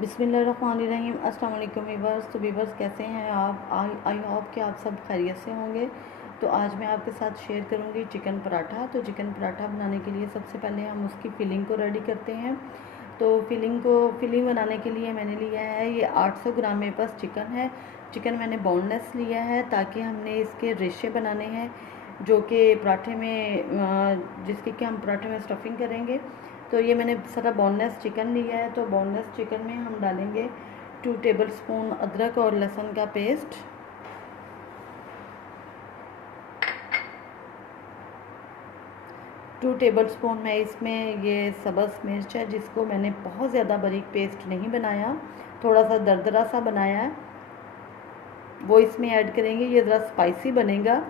बिस्मिल्लाहिर्रहमानिर्रहीम। अस्सलाम वालेकुम वीवर्स। तो वीवर्स कैसे हैं आप? आई होप कि आप सब खैरियत से होंगे। तो आज मैं आपके साथ शेयर करूंगी चिकन पराठा। तो चिकन पराठा बनाने के लिए सबसे पहले हम उसकी फिलिंग को रेडी करते हैं। तो फिलिंग बनाने के लिए मैंने लिया है ये 800 ग्राम मेरे पास चिकन है। चिकन मैंने बोनलेस लिया है ताकि हमने इसके रेशे बनाने हैं जो कि पराठे में जिसके कि हम पराठे में स्टफिंग करेंगे। तो ये मैंने सारा बोनलेस चिकन लिया है। तो बोनलेस चिकन में हम डालेंगे 2 टेबलस्पून अदरक और लहसुन का पेस्ट, 2 टेबलस्पून में इसमें ये सब्ज़ मिर्च है जिसको मैंने बहुत ज़्यादा बारीक पेस्ट नहीं बनाया, थोड़ा सा दरदरा सा बनाया है, वो इसमें ऐड करेंगे। ये ज़रा स्पाइसी बनेगा।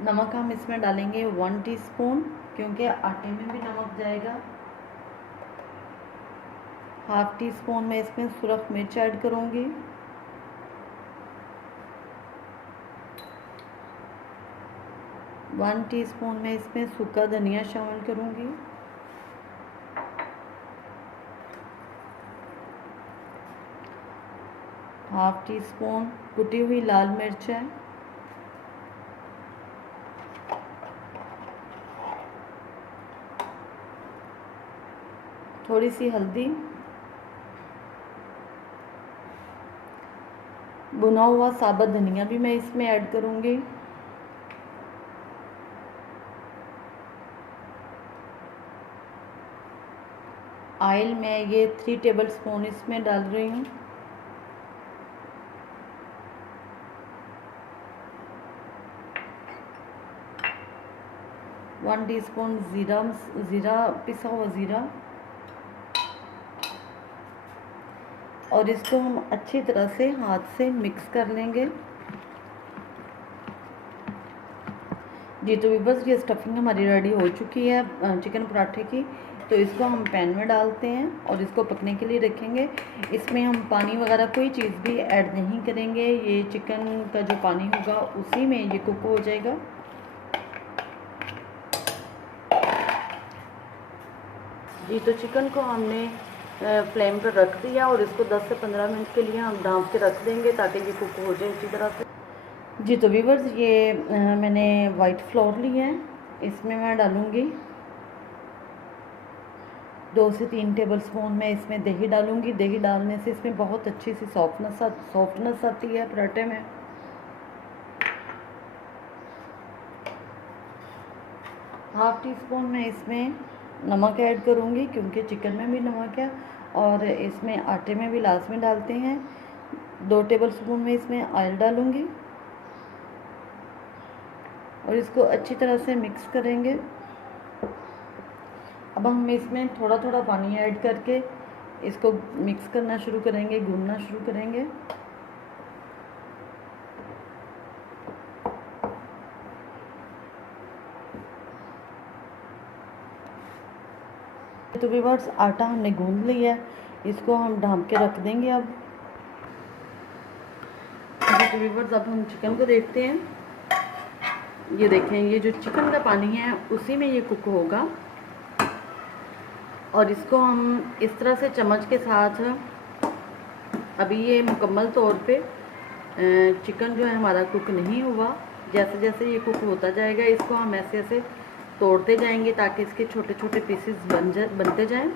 नमक हम इसमें डालेंगे 1 टीस्पून क्योंकि आटे में भी नमक जाएगा। हाफ टी स्पून में इसमें सुरख मिर्च ऐड करूँगी। वन टीस्पून में इसमें सूखा धनिया शामिल करूँगी। हाफ टी स्पून कुटी हुई लाल मिर्च है। थोड़ी सी हल्दी, भुना हुआ साबुत धनिया भी मैं इसमें ऐड करूँगी। ऑयल मैं ये 3 टेबलस्पून इसमें डाल रही हूँ। वन टीस्पून ज़ीरा पिसा हुआ ज़ीरा, और इसको हम अच्छी तरह से हाथ से मिक्स कर लेंगे। जी तो बस ये स्टफिंग हमारी रेडी हो चुकी है चिकन पराठे की। तो इसको हम पैन में डालते हैं और इसको पकने के लिए रखेंगे। इसमें हम पानी वगैरह कोई चीज़ भी ऐड नहीं करेंगे। ये चिकन का जो पानी होगा उसी में ये कुक हो जाएगा। जी तो चिकन को हमने फ्लेम पर रख दिया और इसको 10 से 15 मिनट के लिए हम ढाँप के रख देंगे ताकि ये कुक हो जाए अच्छी तरह से। जी तो व्यूअर्स ये मैंने वाइट फ्लोर ली है, इसमें मैं डालूँगी 2 से 3 टेबलस्पून में इसमें दही डालूँगी। दही डालने से इसमें बहुत अच्छी सी सॉफ्टनेस आती है पराठे में। हाफ टी स्पून में इसमें नमक ऐड करूँगी क्योंकि चिकन में भी नमक है और इसमें आटे में भी लास्ट में डालते हैं। 2 टेबलस्पून में इसमें ऑयल डालूँगी और इसको अच्छी तरह से मिक्स करेंगे। अब हम इसमें थोड़ा थोड़ा पानी ऐड करके इसको मिक्स करना शुरू करेंगे, गूंदना शुरू करेंगे। तो व्यूअर्स आटा हमने गूंद लिया है, इसको हम ढाँप के रख देंगे। अब तो व्यूअर्स अब हम चिकन को देखते हैं। ये देखें, ये जो चिकन का पानी है उसी में ये कुक होगा और इसको हम इस तरह से चम्मच के साथ, अभी ये मुकम्मल तौर पे चिकन जो है हमारा कुक नहीं हुआ। जैसे जैसे ये कुक होता जाएगा इसको हम ऐसे ऐसे तोड़ते जाएंगे ताकि इसके छोटे छोटे पीसेस बनते जाएं।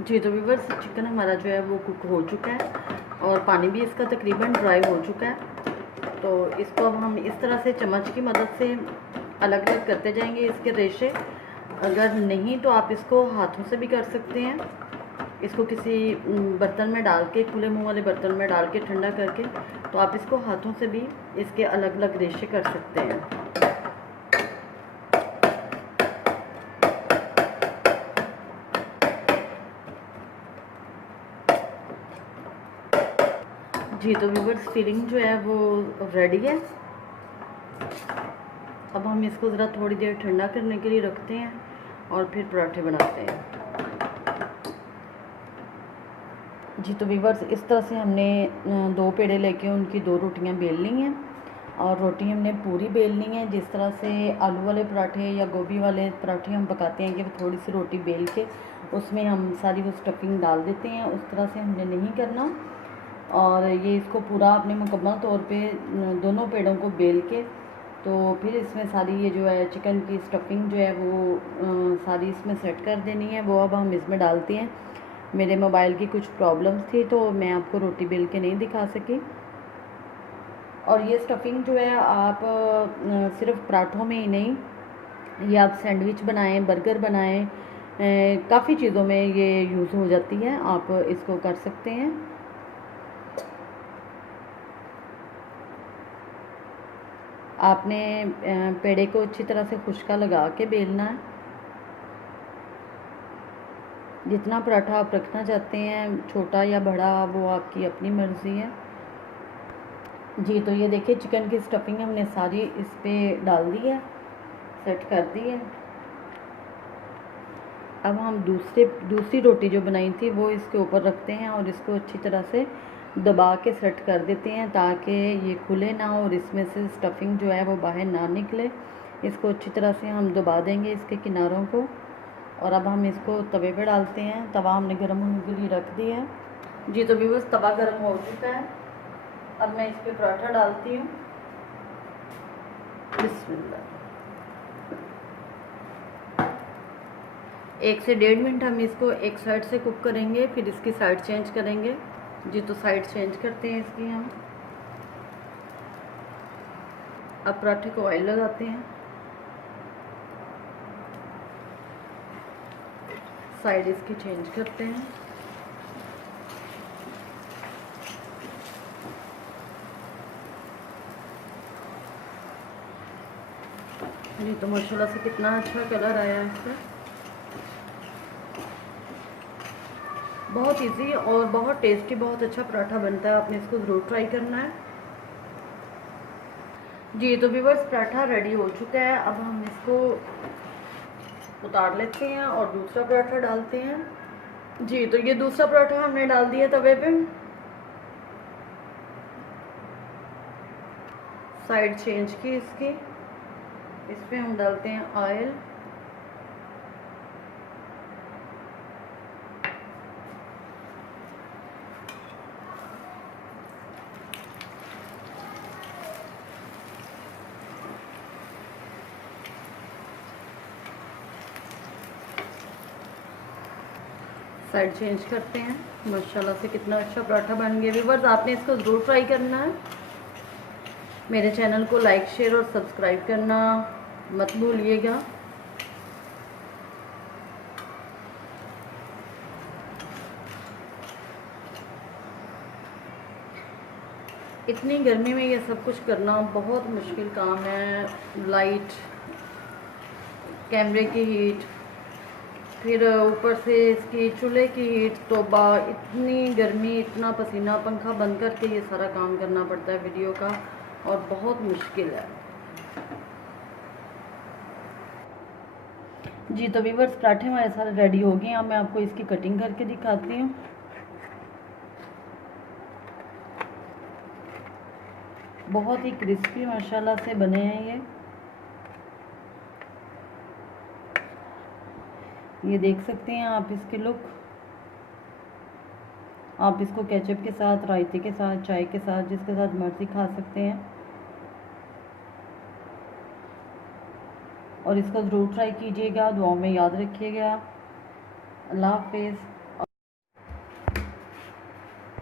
जी तो व्यूअर्स चिकन हमारा जो है वो कुक हो चुका है और पानी भी इसका तकरीबन ड्राई हो चुका है। तो इसको अब हम इस तरह से चम्मच की मदद से अलग अलग करते जाएंगे इसके रेशे। अगर नहीं तो आप इसको हाथों से भी कर सकते हैं। इसको किसी बर्तन में डाल के, खुले मुंह वाले बर्तन में डाल के ठंडा करके, तो आप इसको हाथों से भी इसके अलग अलग रेशे कर सकते हैं। जी तो व्यूअर्स फिलिंग जो है वो रेडी है। अब हम इसको ज़रा थोड़ी देर ठंडा करने के लिए रखते हैं और फिर पराठे बनाते हैं। जी तो व्यूअर्स इस तरह से हमने 2 पेड़े लेके उनकी 2 रोटियां बेल ली हैं और रोटी हमने पूरी बेलनी है। जिस तरह से आलू वाले पराठे या गोभी वाले पराठे हम पकाते हैं कि थोड़ी सी रोटी बेल के उसमें हम सारी वो स्टफिंग डाल देते हैं, उस तरह से हमने नहीं करना। और ये इसको पूरा आपने मुकम्मल तौर पे दोनों पेड़ों को बेल के तो फिर इसमें सारी ये जो है चिकन की स्टफिंग जो है वो सारी इसमें सेट कर देनी है। वो अब हम इसमें डालते हैं। मेरे मोबाइल की कुछ प्रॉब्लम्स थी तो मैं आपको रोटी बेल के नहीं दिखा सकी। और ये स्टफिंग जो है आप सिर्फ पराठों में ही नहीं, ये आप सैंडविच बनाएं, बर्गर बनाएं, काफ़ी चीज़ों में ये यूज़ हो जाती है। आप इसको कर सकते हैं। आपने पेड़े को अच्छी तरह से खुश्का लगा के बेलना है। जितना पराठा आप रखना चाहते हैं, छोटा या बड़ा, वो आपकी अपनी मर्ज़ी है जी। तो ये देखिए चिकन की स्टफिंग हमने सारी इस पर डाल दी है, सेट कर दी है। अब हम दूसरी रोटी जो बनाई थी वो इसके ऊपर रखते हैं और इसको अच्छी तरह से दबा के सेट कर देते हैं ताकि ये खुले ना और इसमें से स्टफिंग जो है वो बाहर ना निकले। इसको अच्छी तरह से हम दबा देंगे इसके किनारों को। और अब हम इसको तवे पे डालते हैं। तवा हमने गर्म होने के लिए रख दिया है जी। तो भी बस तवा गर्म हो चुका है। अब मैं इस पर पराठा डालती हूँ। बिस्मिल्लाह। 1 से 1.5 मिनट हम इसको एक साइड से कुक करेंगे, फिर इसकी साइड चेंज करेंगे जी। तो साइड चेंज करते हैं इसकी हम। अब पराठे को ऑयल लगाते हैं, साइड इसकी चेंज करते हैं। जी तो माशाल्लाह से कितना अच्छा कलर आया है इसका। बहुत इजी और बहुत टेस्टी, बहुत अच्छा पराठा बनता है। आपने इसको ज़रूर ट्राई करना है जी। तो व्यूअर्स पराठा रेडी हो चुका है। अब हम इसको उतार लेते हैं और दूसरा पराठा डालते हैं जी। तो ये दूसरा पराठा हमने डाल दिया तवे पे। साइड चेंज की इसकी। इस पे हम डालते हैं ऑयल। साइड चेंज करते हैं। माशाल्लाह से कितना अच्छा पराठा बन गया। व्यूअर्स आपने इसको ज़रूर ट्राई करना है। मेरे चैनल को लाइक, शेयर और सब्सक्राइब करना मत भूलिएगा। इतनी गर्मी में ये सब कुछ करना बहुत मुश्किल काम है। लाइट, कैमरे की हीट, फिर ऊपर से इसकी चूल्हे की हीट, तौबा, इतनी गर्मी, इतना पसीना, पंखा बंद करके ये सारा काम करना पड़ता है वीडियो का, और बहुत मुश्किल है जी। तो व्यूअर्स पराठे हमारे सारे रेडी हो गए हैं। अब मैं आपको इसकी कटिंग करके दिखाती हूँ। बहुत ही क्रिस्पी माशाल्लाह से बने हैं ये देख सकते हैं आप इसके लुक। आप इसको केचप के साथ, रायते के साथ, चाय के साथ, जिसके साथ मर्जी खा सकते हैं। और इसको ज़रूर ट्राई कीजिएगा। दुआओं में याद रखिएगा। अल्लाह हाफिज़।